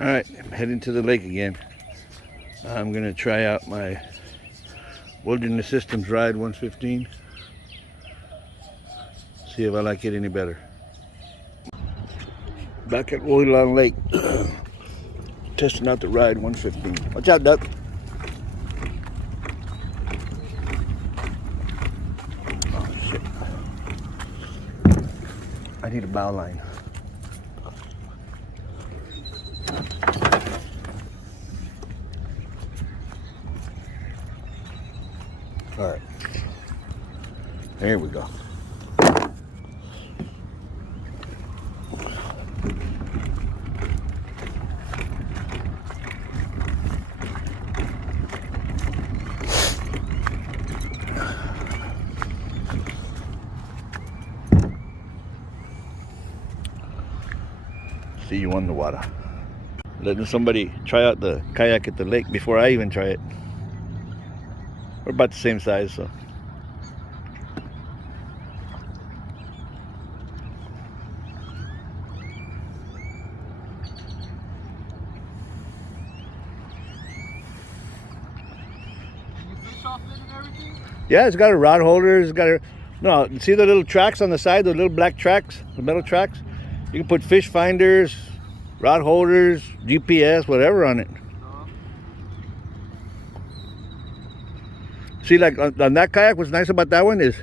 All right, I'm heading to the lake again. I'm gonna try out my Wilderness Systems Ride 115. See if I like it any better. Back at Woodlawn Lake, testing out the Ride 115. Watch out, duck. Oh shit! I need a bow line. All right, there we go. See you on the water. Letting somebody try out the kayak at the lake before I even try it. We're about the same size, so. Yeah, it's got a rod holder. It's got a no. See the little tracks on the side, the little black tracks, the metal tracks. You can put fish finders, rod holders, GPS, whatever on it. See, like on that kayak, what's nice about that one is,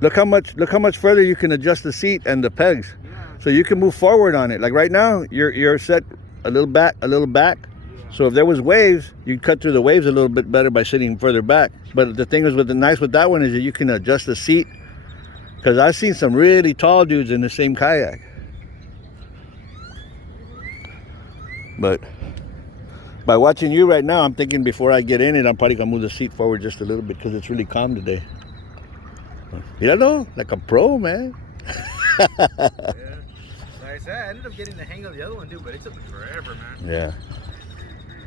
look how much further you can adjust the seat and the pegs, so you can move forward on it. Like right now, you're set a little back. So if there was waves, you'd cut through the waves a little bit better by sitting further back. But the thing is, with that one is that you can adjust the seat. Because I've seen some really tall dudes in the same kayak. But by watching you right now, I'm thinking before I get in it, I'm probably gonna move the seat forward just a little bit because it's really calm today. Míralo, like a pro, man. Yeah. Like I said, I ended up getting the hang of the other one, dude, but it took me forever, man. Yeah.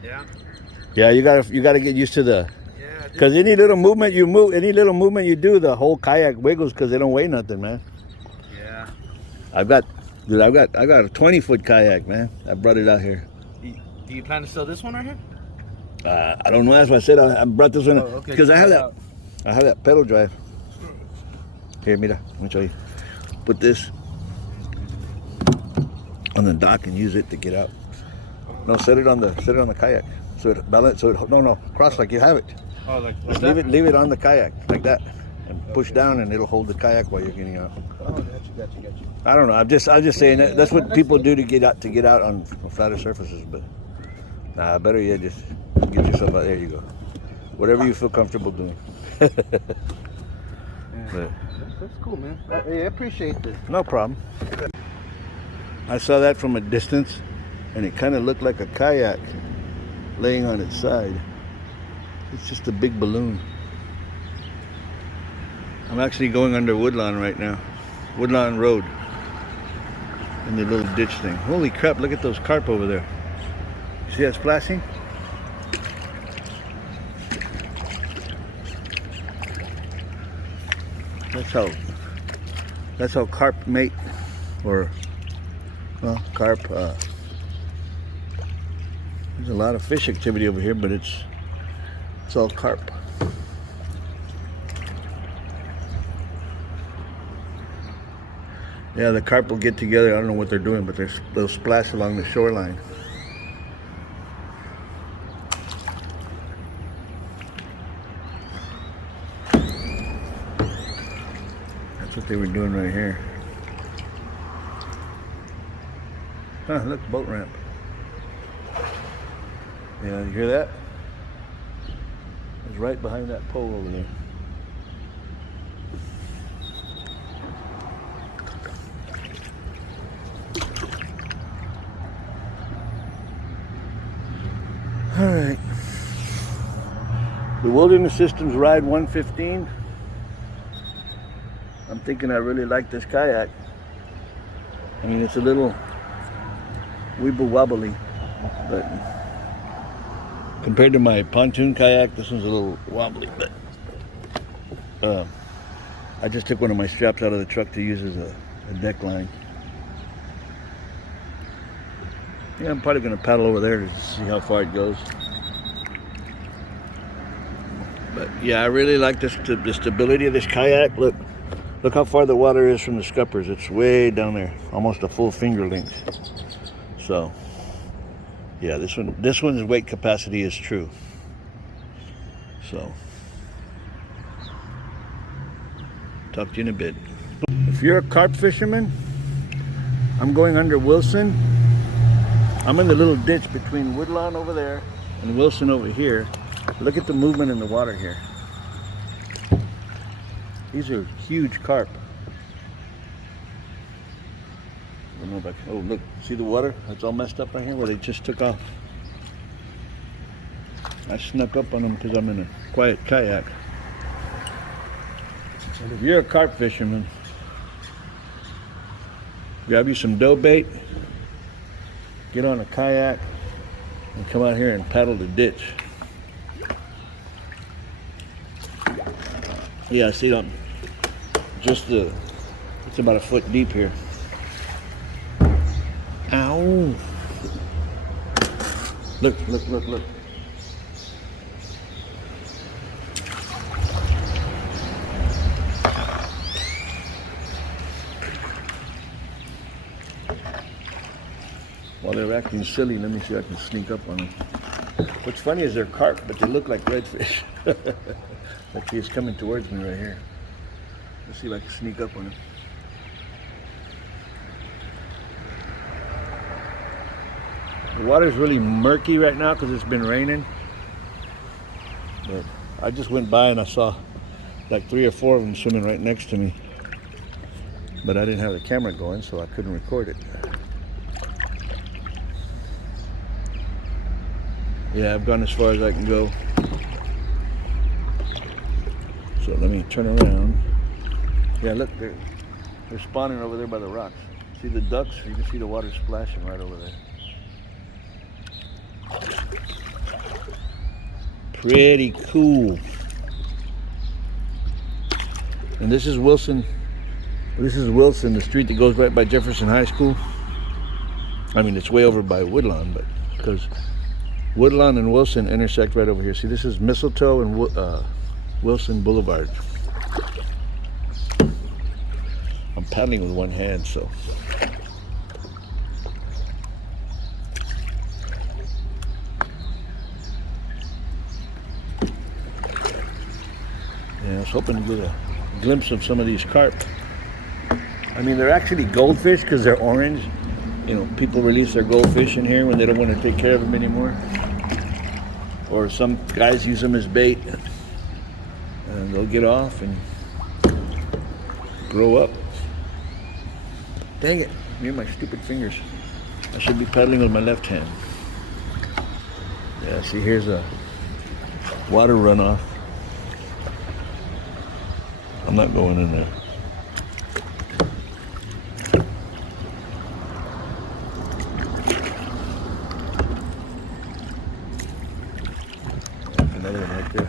Yeah. Yeah, you gotta get used to the. Yeah. Because any little movement you do, the whole kayak wiggles because they don't weigh nothing, man. Yeah. I got a 20-foot kayak, man. I brought it out here. Do you plan to sell this one right here? I don't know. That's why I said I brought this one because I have that pedal drive. Here, mira, let me show you. Put this on the dock and use it to get out. No, set it on the kayak so it balance. Cross like you have it. Oh, like Just leave it on the kayak like that, and push down, and it'll hold the kayak while you're getting out. Oh, got you. I don't know. I'm just saying that's what people do to get out on flatter surfaces. But better yet, just get yourself out. There you go. Whatever you feel comfortable doing. Yeah. But that's cool, man. I appreciate this. No problem. I saw that from a distance, and it kind of looked like a kayak laying on its side. It's just a big balloon. I'm actually going under Woodlawn right now. Woodlawn Road. In the little ditch thing. Holy crap, look at those carp over there. You see that splashing? That's how carp mate, or carp. There's a lot of fish activity over here, but it's all carp. Yeah, the carp will get together. I don't know what they're doing, but they'll splash along the shoreline. That's what they were doing right here. Huh, look, boat ramp. Yeah, you hear that? It's right behind that pole over there. All right. The Wilderness Systems Ride 115. I'm thinking I really like this kayak. I mean, it's a little weeble wobbly, but compared to my pontoon kayak, this one's a little wobbly. But I just took one of my straps out of the truck to use as a deck line. Yeah, I'm probably going to paddle over there to see how far it goes. But yeah, I really like this, the stability of this kayak. Look how far the water is from the scuppers. It's way down there, almost a full finger length. So yeah, this one's weight capacity is true. So talk to you in a bit. If you're a carp fisherman, I'm going under Wilson. I'm in the little ditch between Woodlawn over there and Wilson over here. Look at the movement in the water here. These are huge carp. I don't know if I can, oh look, see the water? It's all messed up right here where they just took off. I snuck up on them because I'm in a quiet kayak. And if you're a carp fisherman, grab you some dough bait, get on a kayak, and come out here and paddle the ditch. Yeah, see them. It's about a foot deep here. Ow! Look. While they're acting silly, let me see if I can sneak up on them. What's funny is they're carp, but they look like redfish. Like he's coming towards me right here. Let's see if I can sneak up on him. The water's really murky right now because it's been raining. But I just went by and I saw like 3 or 4 of them swimming right next to me. But I didn't have the camera going, so I couldn't record it. Yeah, I've gone as far as I can go. So let me turn around. Yeah, look, they're spawning over there by the rocks. See the ducks? You can see the water splashing right over there. Pretty cool. And this is Wilson. This is Wilson, the street that goes right by Jefferson High School. I mean, it's way over by Woodlawn, but because Woodlawn and Wilson intersect right over here. See, this is Mistletoe and Wilson Boulevard. I'm paddling with one hand, so. Yeah, I was hoping to get a glimpse of some of these carp. I mean, they're actually goldfish because they're orange. You know, people release their goldfish in here when they don't want to take care of them anymore. Or some guys use them as bait. And they'll get off and grow up. Dang it, near my stupid fingers. I should be paddling with my left hand. Yeah, see, here's a water runoff. I'm not going in there. There's another one right there.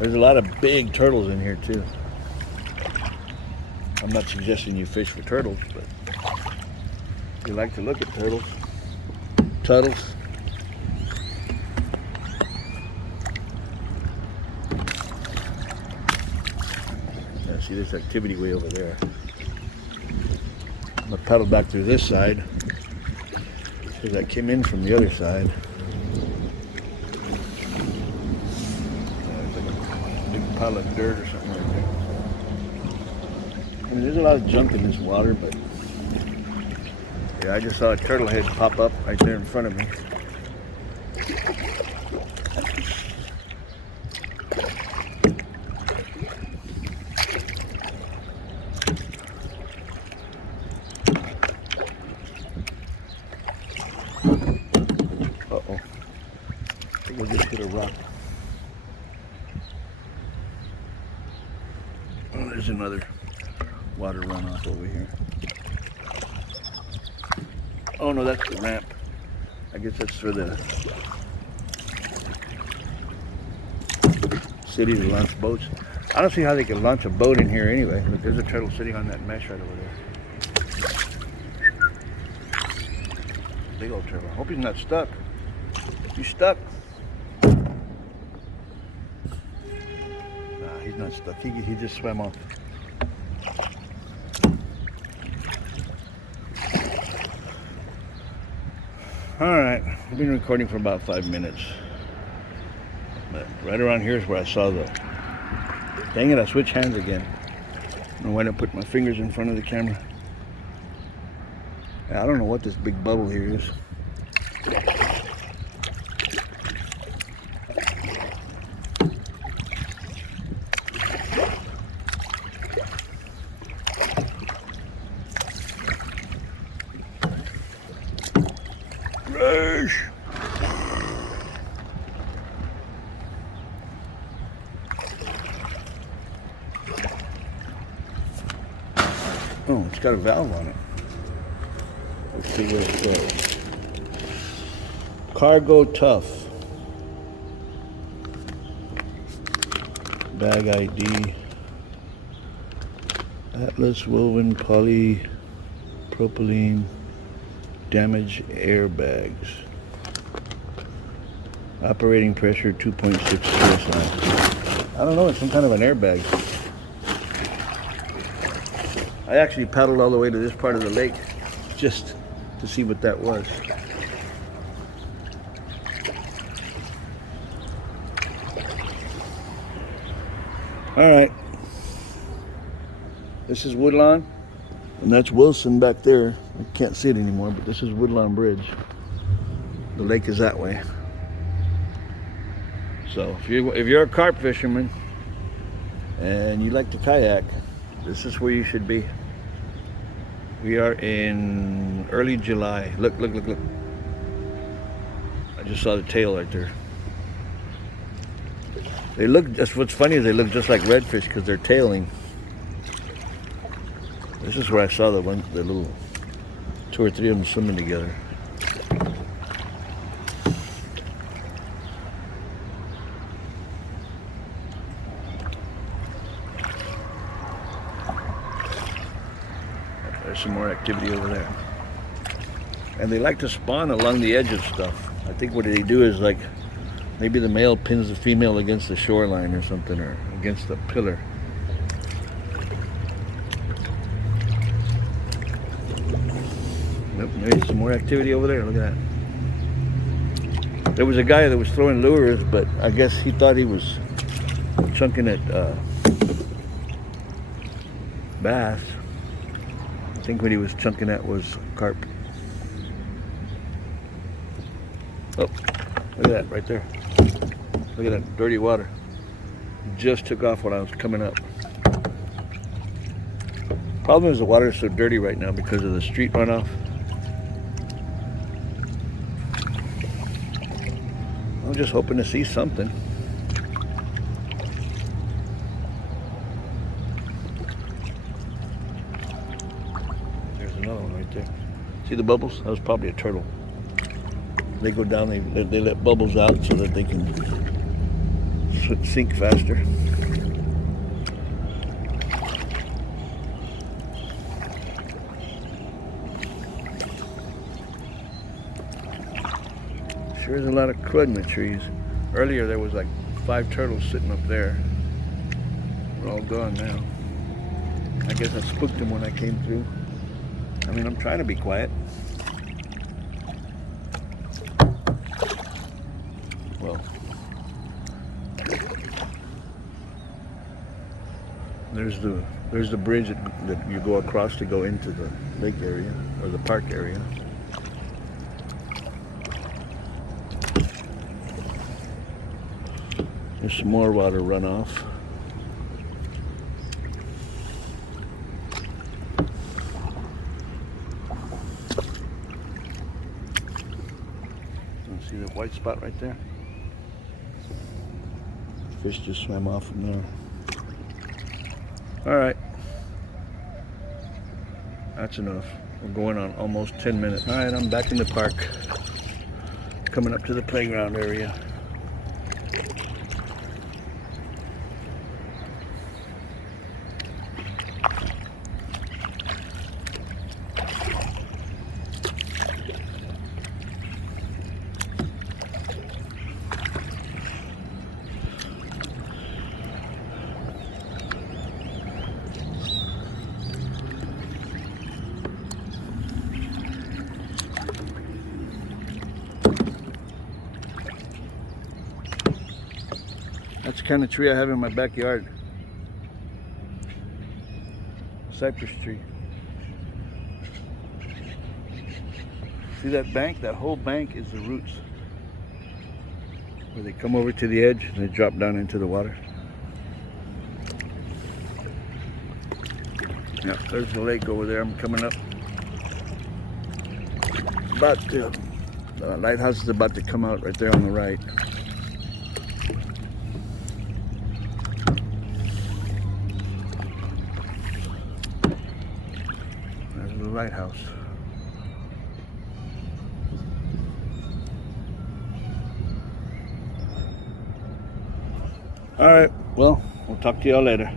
There's a lot of big turtles in here too. I'm not suggesting you fish for turtles, but if you like to look at turtles. Turtles. Yeah, see, there's activity way over there. I'm gonna paddle back through this side because I came in from the other side. There's like a big pile of dirt or something right there. I mean, there's a lot of junk in this water, but yeah, I just saw a turtle head pop up right there in front of me. Uh-oh. I think we'll just hit a rock. Oh, there's another water runoff over here. Oh no, that's the ramp. I guess that's for the city to launch boats. I don't see how they can launch a boat in here anyway. Look, there's a turtle sitting on that mesh right over there. Big old turtle. I hope he's not stuck. He's stuck. Nah, he's not stuck. He just swam off. Alright, I've been recording for about 5 minutes. But right around here is where I saw the... Dang it, I switched hands again. I don't know why I put my fingers in front of the camera. I don't know what this big bubble here is. Fresh. Oh, it's got a valve on it. Let's see where it goes. Cargo Tough. Bag ID. Atlas woven polypropylene damage airbags. Operating pressure 2.6 psi. I don't know, it's some kind of an airbag. I actually paddled all the way to this part of the lake just to see what that was. All right. This is Woodlawn, and that's Wilson back there. I can't see it anymore, but this is Woodlawn Bridge. The lake is that way. So if you're a carp fisherman and you like to kayak, this is where you should be. We are in early July. Look. I just saw the tail right there. They look, just what's funny is they look just like redfish because they're tailing. This is where I saw the little 2 or 3 of them swimming together. There's some more activity over there. And they like to spawn along the edge of stuff. I think what they do is like, maybe the male pins the female against the shoreline or something, or against the pillar. Nope, there's some more activity over there. Look at that. There was a guy that was throwing lures, but I guess he thought he was chunking at bass. I think what he was chunking at was carp. Oh, look at that right there. Look at that dirty water. Just took off when I was coming up. Problem is the water is so dirty right now because of the street runoff. I'm just hoping to see something. There's another one right there. See the bubbles? That was probably a turtle. They go down, they let bubbles out so that they can sink faster. Sure is a lot of crud in the trees. Earlier there was like 5 turtles sitting up there. They're all gone now. I guess I spooked them when I came through. I mean, I'm trying to be quiet. Well, there's the bridge that you go across to go into the lake area or the park area. There's some more water runoff. See the white spot right there? Fish just swam off from there. All right. That's enough. We're going on almost 10 minutes. All right, I'm back in the park. Coming up to the playground area. kind of tree I have in my backyard. Cypress tree. See that bank? That whole bank is the roots. Where they come over to the edge and they drop down into the water. Yeah, there's the lake over there. I'm coming up. About to, the lighthouse is about to come out right there on the right. There's the lighthouse. All right, well, we'll talk to y'all later.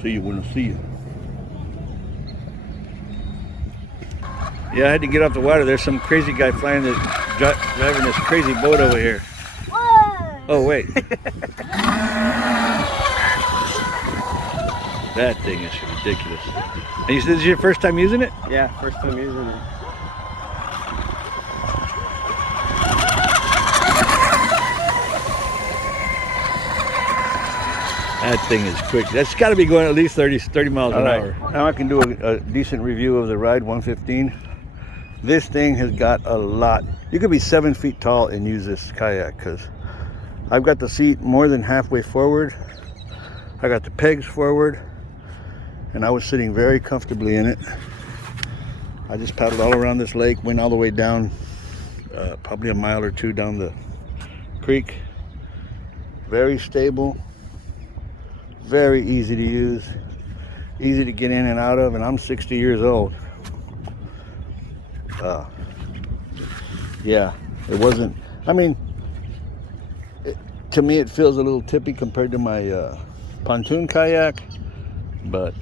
See you when I see you. Yeah, I had to get off the water. There's some crazy guy driving this crazy boat over here. Whoa! Oh, wait. That thing is ridiculous. And you said this is your first time using it? Yeah, first time using it. That thing is quick. That's got to be going at least 30 miles an All hour. Now I can do a decent review of the Ride 115. This thing has got a lot. You could be 7 feet tall and use this kayak because I've got the seat more than halfway forward. I got the pegs forward and I was sitting very comfortably in it. I just paddled all around this lake, went all the way down, probably a mile or two down the creek. Very stable. Very easy to use, easy to get in and out of, and I'm 60 years old. Yeah, it wasn't, I mean, to me it feels a little tippy compared to my pontoon kayak, but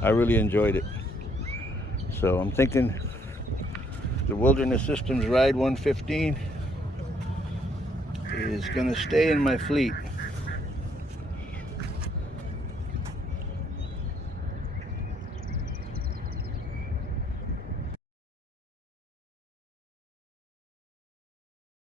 I really enjoyed it. So I'm thinking the Wilderness Systems Ride 115 is gonna stay in my fleet.